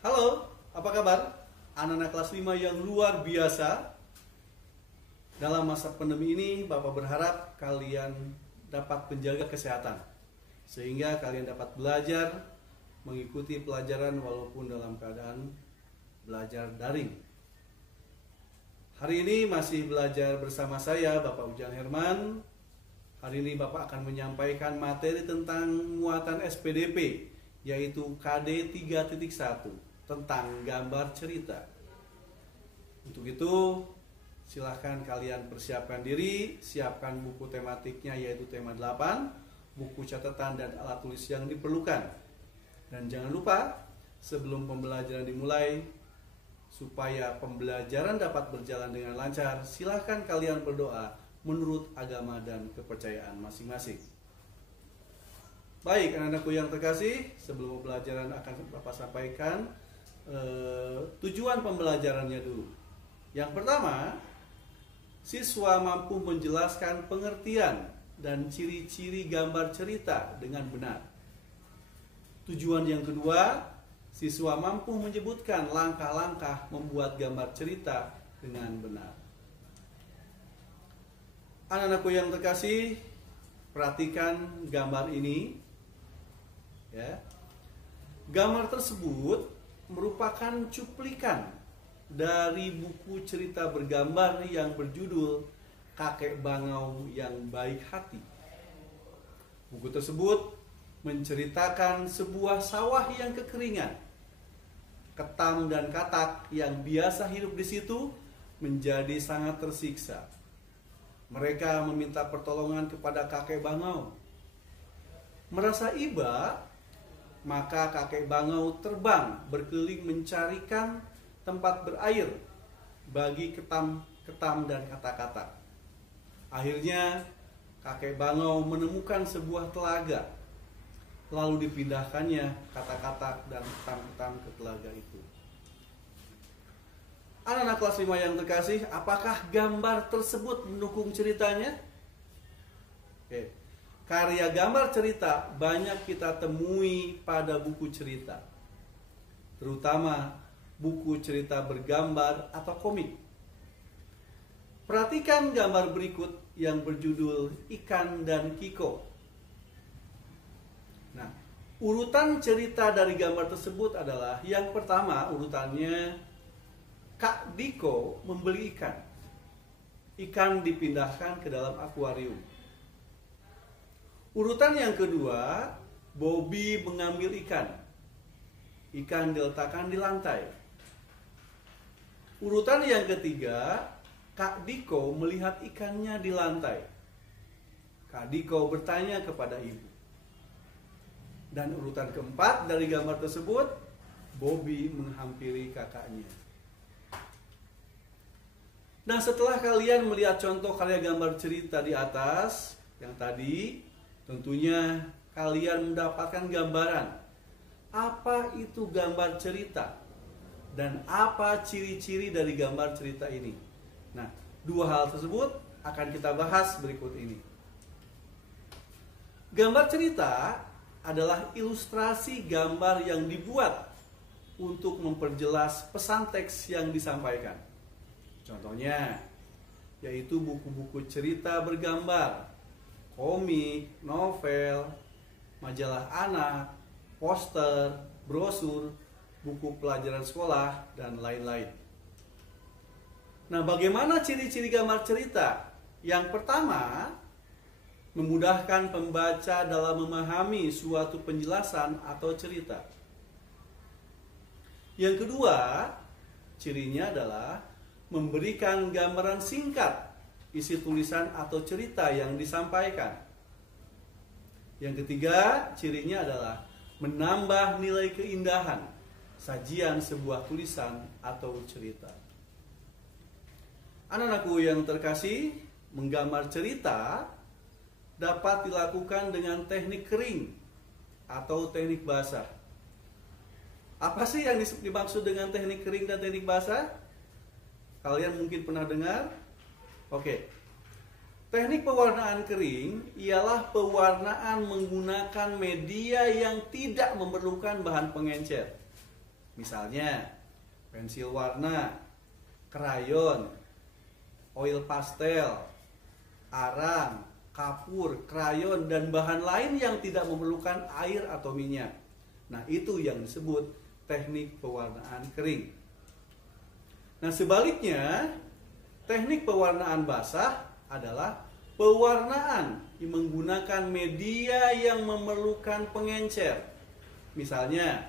Halo, apa kabar? Anak-anak kelas 5 yang luar biasa. Dalam masa pandemi ini, Bapak berharap kalian dapat menjaga kesehatan, sehingga kalian dapat belajar, mengikuti pelajaran walaupun dalam keadaan belajar daring. Hari ini masih belajar bersama saya, Bapak Ujang Herman. Hari ini Bapak akan menyampaikan materi tentang muatan SPDP, yaitu KD 3.1, tentang gambar cerita. Untuk itu, silahkan kalian persiapkan diri, siapkan buku tematiknya yaitu tema 8, buku catatan dan alat tulis yang diperlukan. Dan jangan lupa, sebelum pembelajaran dimulai, supaya pembelajaran dapat berjalan dengan lancar, silahkan kalian berdoa menurut agama dan kepercayaan masing-masing. Baik, anak-anakku yang terkasih, sebelum pembelajaran akan Bapak sampaikan tujuan pembelajarannya dulu. Yang pertama, siswa mampu menjelaskan pengertian dan ciri-ciri gambar cerita dengan benar. Tujuan yang kedua, siswa mampu menyebutkan langkah-langkah membuat gambar cerita dengan benar. Anak-anakku yang terkasih, perhatikan gambar ini. Ya. Gambar tersebut merupakan cuplikan dari buku cerita bergambar yang berjudul Kakek Bangau yang Baik Hati. Buku tersebut menceritakan sebuah sawah yang kekeringan. Ketam dan katak yang biasa hidup di situ menjadi sangat tersiksa. Mereka meminta pertolongan kepada kakek Bangau. Merasa iba, maka kakek Bangau terbang berkeliling mencarikan tempat berair bagi ketam dan katak-katak. Akhirnya kakek Bangau menemukan sebuah telaga. Lalu dipindahkannya katak-katak dan ketam-ketam ke telaga itu. Anak-anak kelas 5 yang terkasih, apakah gambar tersebut mendukung ceritanya? Oke. Karya gambar cerita banyak kita temui pada buku cerita, terutama buku cerita bergambar atau komik. Perhatikan gambar berikut yang berjudul Ikan dan Kiko. Nah, urutan cerita dari gambar tersebut adalah yang pertama, urutannya Kak Diko membeli ikan. Ikan dipindahkan ke dalam akuarium. Urutan yang kedua, Bobby mengambil ikan. Ikan diletakkan di lantai. Urutan yang ketiga, Kak Diko melihat ikannya di lantai. Kak Diko bertanya kepada ibu. Dan urutan keempat dari gambar tersebut, Bobby menghampiri kakaknya. Nah, setelah kalian melihat contoh karya gambar cerita di atas, yang tadi, tentunya kalian mendapatkan gambaran apa itu gambar cerita dan apa ciri-ciri dari gambar cerita ini. Nah, dua hal tersebut akan kita bahas berikut ini. Gambar cerita adalah ilustrasi gambar yang dibuat untuk memperjelas pesan teks yang disampaikan. Contohnya, yaitu buku-buku cerita bergambar, komik, novel, majalah anak, poster, brosur, buku pelajaran sekolah, dan lain-lain. Nah, bagaimana ciri-ciri gambar cerita? Yang pertama, memudahkan pembaca dalam memahami suatu penjelasan atau cerita. Yang kedua, cirinya adalah memberikan gambaran singkat isi tulisan atau cerita yang disampaikan. Yang ketiga, cirinya adalah menambah nilai keindahan sajian sebuah tulisan atau cerita. Anak-anakku yang terkasih, menggambar cerita dapat dilakukan dengan teknik kering atau teknik basah. Apa sih yang dimaksud dengan teknik kering dan teknik basah? Kalian mungkin pernah dengar? Oke. Teknik pewarnaan kering ialah pewarnaan menggunakan media yang tidak memerlukan bahan pengencer. Misalnya pensil warna, krayon, oil pastel, arang, kapur, krayon, dan bahan lain yang tidak memerlukan air atau minyak. Nah, itu yang disebut teknik pewarnaan kering. Nah, sebaliknya, teknik pewarnaan basah adalah pewarnaan yang menggunakan media yang memerlukan pengencer. Misalnya,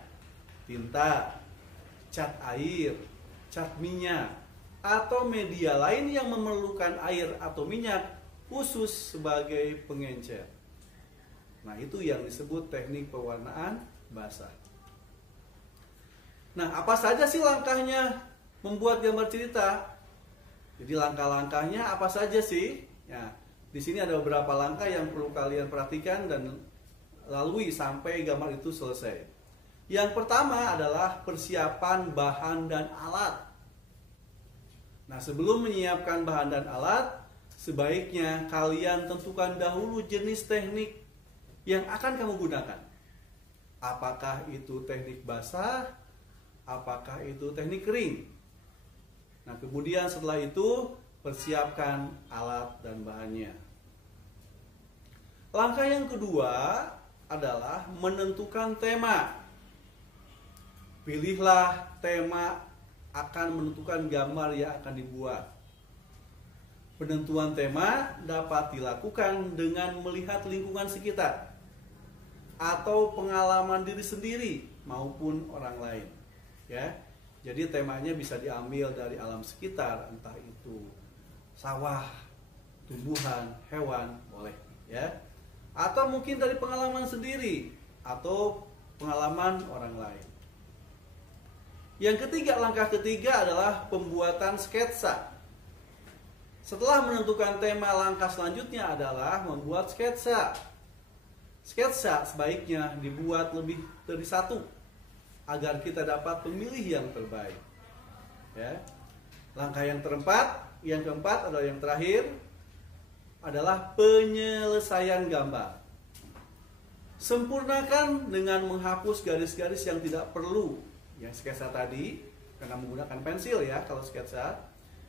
tinta, cat air, cat minyak, atau media lain yang memerlukan air atau minyak khusus sebagai pengencer. Nah, itu yang disebut teknik pewarnaan basah. Nah, apa saja sih langkahnya membuat gambar cerita? Jadi langkah-langkahnya apa saja sih? Ya, di sini ada beberapa langkah yang perlu kalian perhatikan dan lalui sampai gambar itu selesai. Yang pertama adalah persiapan bahan dan alat. Nah, sebelum menyiapkan bahan dan alat, sebaiknya kalian tentukan dahulu jenis teknik yang akan kamu gunakan. Apakah itu teknik basah? Apakah itu teknik kering? Nah, kemudian setelah itu persiapkan alat dan bahannya. Langkah yang kedua adalah menentukan tema. Pilihlah tema akan menentukan gambar yang akan dibuat. Penentuan tema dapat dilakukan dengan melihat lingkungan sekitar atau pengalaman diri sendiri maupun orang lain. Ya, jadi temanya bisa diambil dari alam sekitar, entah itu sawah, tumbuhan, hewan, boleh, ya. Atau mungkin dari pengalaman sendiri atau pengalaman orang lain. Yang ketiga, langkah ketiga adalah pembuatan sketsa. Setelah menentukan tema, langkah selanjutnya adalah membuat sketsa. Sketsa sebaiknya dibuat lebih dari satu agar kita dapat memilih yang terbaik. Ya. Langkah yang keempat adalah yang terakhir adalah penyelesaian gambar. Sempurnakan dengan menghapus garis-garis yang tidak perlu. Yang sketsa tadi, karena menggunakan pensil ya kalau sketsa,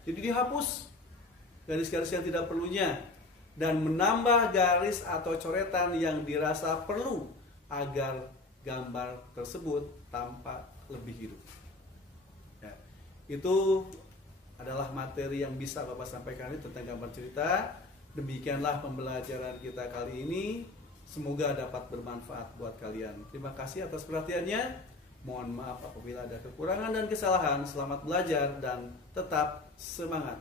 jadi dihapus garis-garis yang tidak perlunya dan menambah garis atau coretan yang dirasa perlu agar gambar tersebut tampak lebih hidup. Ya, itu adalah materi yang bisa Bapak sampaikan tentang gambar cerita. Demikianlah pembelajaran kita kali ini. Semoga dapat bermanfaat buat kalian. Terima kasih atas perhatiannya. Mohon maaf apabila ada kekurangan dan kesalahan. Selamat belajar dan tetap semangat.